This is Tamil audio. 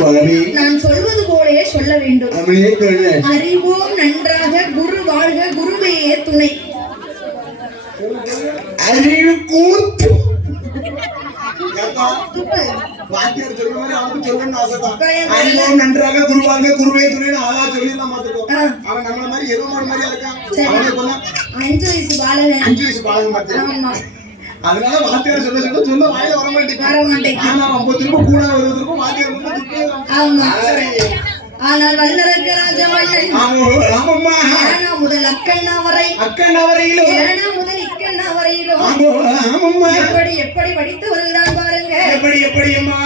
நான் சொல்வது போலே சொல்ல வேண்டும். சொல்லு அறிவோம் நன்றாக குரு வாழ்க குருவே துணை. அறிவு கூத்து வாத்தியார் சொல்ற மாதிரி அவனுக்கு சொல்லணும்னு ஆசைதான். அறிவோம் நன்றாக குருவாங்க குருவே துணைன்னு ஆளா சொல்லிடலாம் பாத்துக்கோ ஆ. அவன் நம்மள மாதிரி மாதிரியா இருக்கான். அவனுக்கு அஞ்சு வயசு பாலகன். அஞ்சு வயசு அதனால வாத்தியார் சொல்ல சொல்ல சொல்ல வாயில மாட்டேங்குது வர மாட்டேங்குது. ஆனா அவன் திரும்ப கூட வருவதற்கும் வாத்தியார் வந்து திட்டிடுறான். ஆமா. சரி. ஆனால் வல்லரக்க ராஜ மன்னன் ஆமா, ஆமாம்மா ஏனா முதல் அக்கண்ணா வரை அக்கன் அவரையிலும் ஏனா முதல் இக்கண்ணா வரையிலும் ஆமா, ஆமாம்மா எப்படி எப்படி படித்து வருகிறான் பாருங்க. எப்படி எப்படி அம்மா?